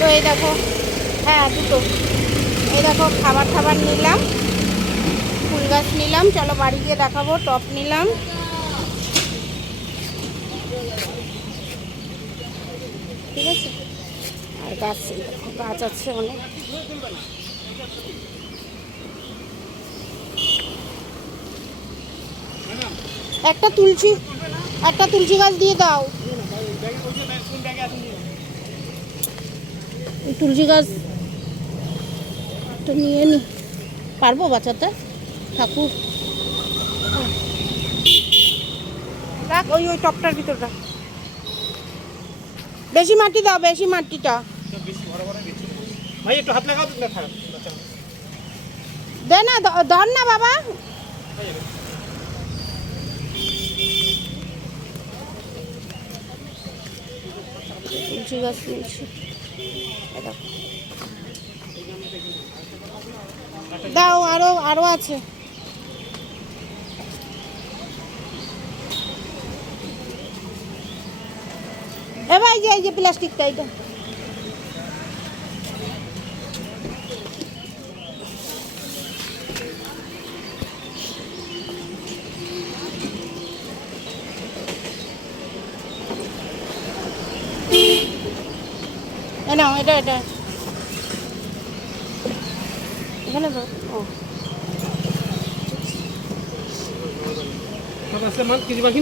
তো এই দেখো, হ্যাঁ দুটো, এই দেখো খাবার খাবার নিলাম, ফুল গাছ নিলাম, চলো বাড়ি গিয়ে দেখাবো। টপ নিলাম, ঠিক আছে। আর গাছ, গাছ আছে অনেক। একটা তুলসী গাছ দিয়ে দাও। তুলসী গাছ তো নিয়ে নি, পারবো বাঁচাতে? ঠাকুর রাখ, ওই টপটার ভিতর রাখ। বেশি মাটি দাও, বেশি মাটিটা ভাই একটু হাত লাগাও। দে না, ধর না বাবা। তুলসী গাছ তুলসী দাও, আরো আছে। এ ভাই, এই যে প্লাস্টিকটা, এইটা নাও, এটা এখানে দাও। ও মাল কিছু বাকি